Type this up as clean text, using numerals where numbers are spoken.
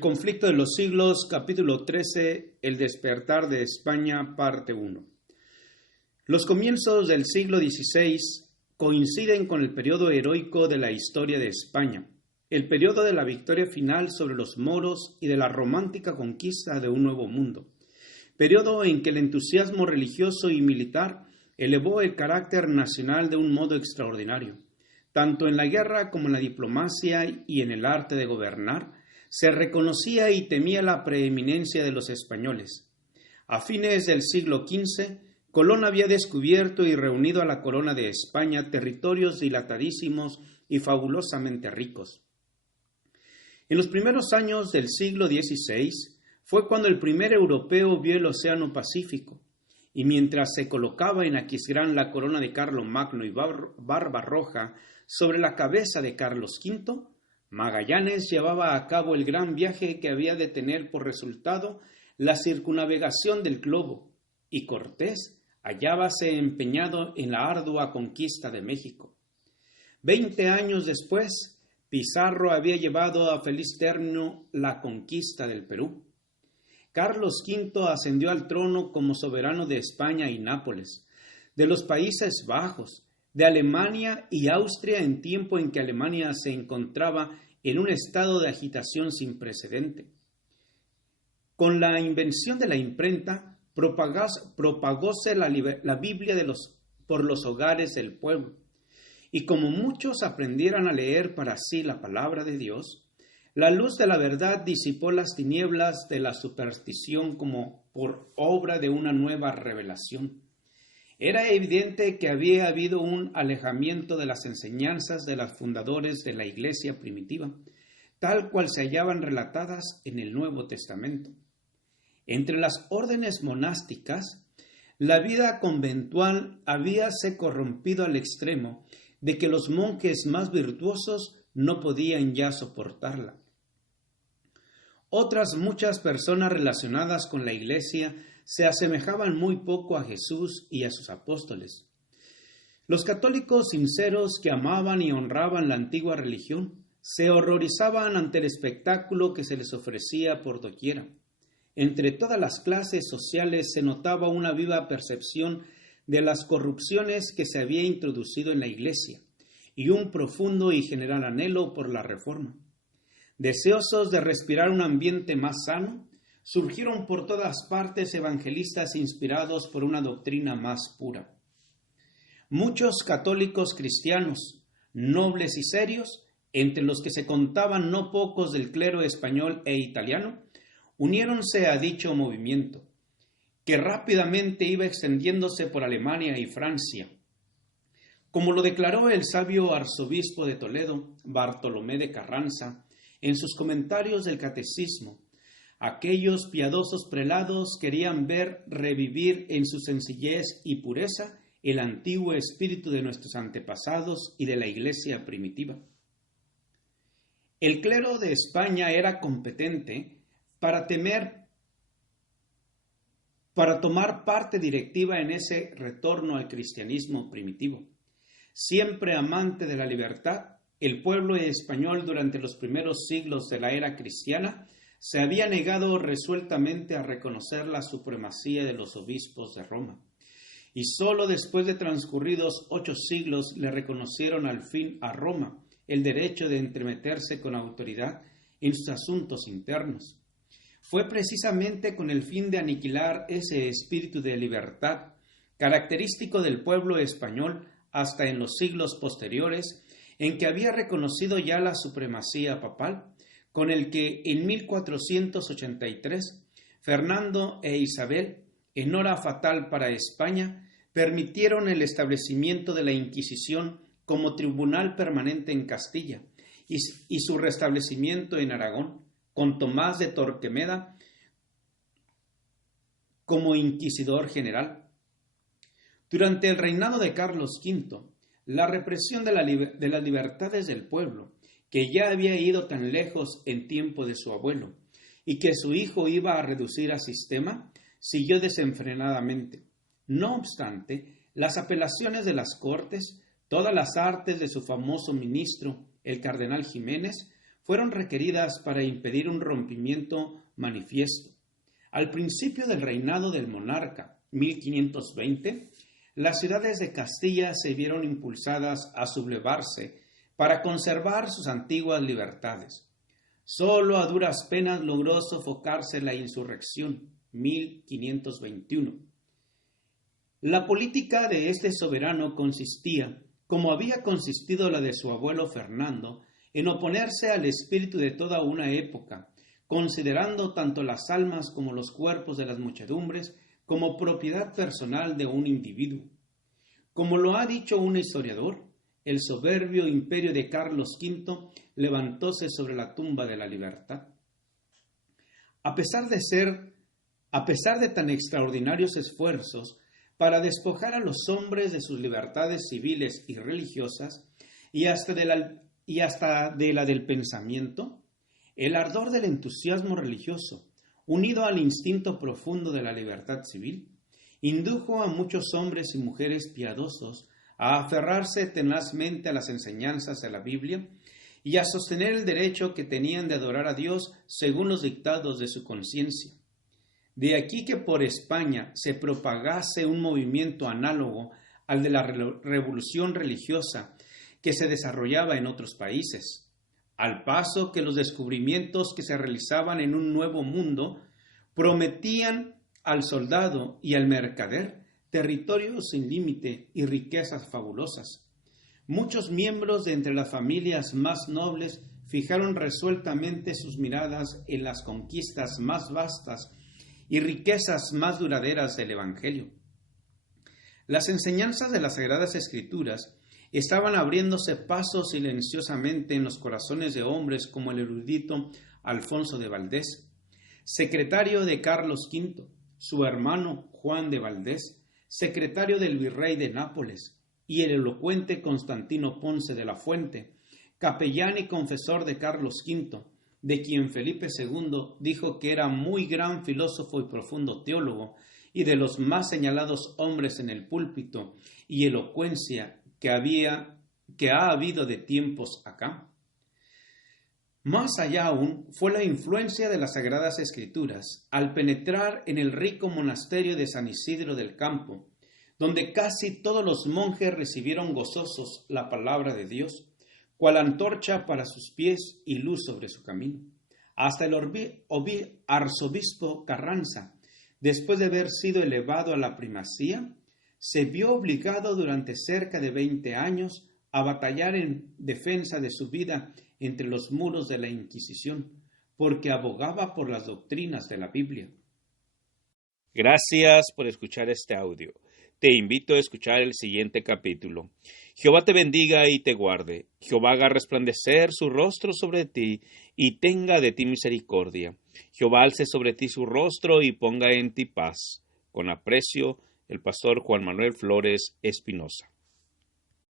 Conflicto de los siglos, capítulo 13, El despertar de España, parte 1. Los comienzos del siglo XVI coinciden con el periodo heroico de la historia de España, el periodo de la victoria final sobre los moros y de la romántica conquista de un nuevo mundo, periodo en que el entusiasmo religioso y militar elevó el carácter nacional de un modo extraordinario. Tanto en la guerra como en la diplomacia y en el arte de gobernar, se reconocía y temía la preeminencia de los españoles. A fines del siglo XV, Colón había descubierto y reunido a la corona de España territorios dilatadísimos y fabulosamente ricos. En los primeros años del siglo XVI fue cuando el primer europeo vio el Océano Pacífico, y mientras se colocaba en Aquisgrán la corona de Carlomagno y Barbarroja sobre la cabeza de Carlos V, Magallanes llevaba a cabo el gran viaje que había de tener por resultado la circunnavegación del globo, y Cortés hallábase empeñado en la ardua conquista de México. 20 años después, Pizarro había llevado a feliz término la conquista del Perú. Carlos V ascendió al trono como soberano de España y Nápoles, de los Países Bajos, de Alemania y Austria en tiempo en que Alemania se encontraba en un estado de agitación sin precedente. Con la invención de la imprenta, propagóse la Biblia por los hogares del pueblo, y como muchos aprendieran a leer para sí la palabra de Dios, la luz de la verdad disipó las tinieblas de la superstición como por obra de una nueva revelación. Era evidente que había habido un alejamiento de las enseñanzas de los fundadores de la Iglesia primitiva, tal cual se hallaban relatadas en el Nuevo Testamento. Entre las órdenes monásticas, la vida conventual habíase corrompido al extremo de que los monjes más virtuosos no podían ya soportarla. Otras muchas personas relacionadas con la Iglesia se asemejaban muy poco a Jesús y a sus apóstoles. Los católicos sinceros que amaban y honraban la antigua religión se horrorizaban ante el espectáculo que se les ofrecía por doquiera. Entre todas las clases sociales se notaba una viva percepción de las corrupciones que se había introducido en la Iglesia y un profundo y general anhelo por la reforma. Deseosos de respirar un ambiente más sano, surgieron por todas partes evangelistas inspirados por una doctrina más pura. Muchos católicos cristianos, nobles y serios, entre los que se contaban no pocos del clero español e italiano, uniéronse a dicho movimiento, que rápidamente iba extendiéndose por Alemania y Francia. Como lo declaró el sabio arzobispo de Toledo, Bartolomé de Carranza, en sus comentarios del Catecismo, aquellos piadosos prelados querían ver revivir en su sencillez y pureza el antiguo espíritu de nuestros antepasados y de la Iglesia primitiva. El clero de España era competente para tomar parte directiva en ese retorno al cristianismo primitivo. Siempre amante de la libertad, el pueblo español durante los primeros siglos de la era cristiana se había negado resueltamente a reconocer la supremacía de los obispos de Roma, y sólo después de transcurridos 8 siglos le reconocieron al fin a Roma el derecho de entremeterse con autoridad en sus asuntos internos. Fue precisamente con el fin de aniquilar ese espíritu de libertad, característico del pueblo español hasta en los siglos posteriores, en que había reconocido ya la supremacía papal, con el que en 1483 Fernando e Isabel, en hora fatal para España, permitieron el establecimiento de la Inquisición como tribunal permanente en Castilla y su restablecimiento en Aragón, con Tomás de Torquemada como inquisidor general. Durante el reinado de Carlos V, la represión de las libertades del pueblo, que ya había ido tan lejos en tiempo de su abuelo y que su hijo iba a reducir a sistema, siguió desenfrenadamente. No obstante, las apelaciones de las Cortes, todas las artes de su famoso ministro, el cardenal Jiménez, fueron requeridas para impedir un rompimiento manifiesto. Al principio del reinado del monarca, 1520, las ciudades de Castilla se vieron impulsadas a sublevarse para conservar sus antiguas libertades. Solo a duras penas logró sofocarse la insurrección, 1521. La política de este soberano consistía, como había consistido la de su abuelo Fernando, en oponerse al espíritu de toda una época, considerando tanto las almas como los cuerpos de las muchedumbres como propiedad personal de un individuo. Como lo ha dicho un historiador, el soberbio imperio de Carlos V levantóse sobre la tumba de la libertad. A pesar de tan extraordinarios esfuerzos para despojar a los hombres de sus libertades civiles y religiosas y hasta de la del pensamiento, el ardor del entusiasmo religioso, unido al instinto profundo de la libertad civil, indujo a muchos hombres y mujeres piadosos a aferrarse tenazmente a las enseñanzas de la Biblia y a sostener el derecho que tenían de adorar a Dios según los dictados de su conciencia. De aquí que por España se propagase un movimiento análogo al de la revolución religiosa que se desarrollaba en otros países, al paso que los descubrimientos que se realizaban en un nuevo mundo prometían al soldado y al mercader territorios sin límite y riquezas fabulosas. Muchos miembros de entre las familias más nobles fijaron resueltamente sus miradas en las conquistas más vastas y riquezas más duraderas del Evangelio. Las enseñanzas de las Sagradas Escrituras estaban abriéndose paso silenciosamente en los corazones de hombres como el erudito Alfonso de Valdés, secretario de Carlos V, su hermano Juan de Valdés, secretario del virrey de Nápoles, y el elocuente Constantino Ponce de la Fuente, capellán y confesor de Carlos V, de quien Felipe II dijo que era muy gran filósofo y profundo teólogo, y de los más señalados hombres en el púlpito y elocuencia que ha habido de tiempos acá. Más allá aún fue la influencia de las Sagradas Escrituras al penetrar en el rico monasterio de San Isidro del Campo, donde casi todos los monjes recibieron gozosos la palabra de Dios, cual antorcha para sus pies y luz sobre su camino. Hasta el arzobispo Carranza, después de haber sido elevado a la primacía, se vio obligado durante cerca de 20 años a batallar en defensa de su vida entre los muros de la Inquisición, porque abogaba por las doctrinas de la Biblia. Gracias por escuchar este audio. Te invito a escuchar el siguiente capítulo. Jehová te bendiga y te guarde. Jehová haga resplandecer su rostro sobre ti y tenga de ti misericordia. Jehová alce sobre ti su rostro y ponga en ti paz. Con aprecio, el pastor Juan Manuel Flores Espinosa.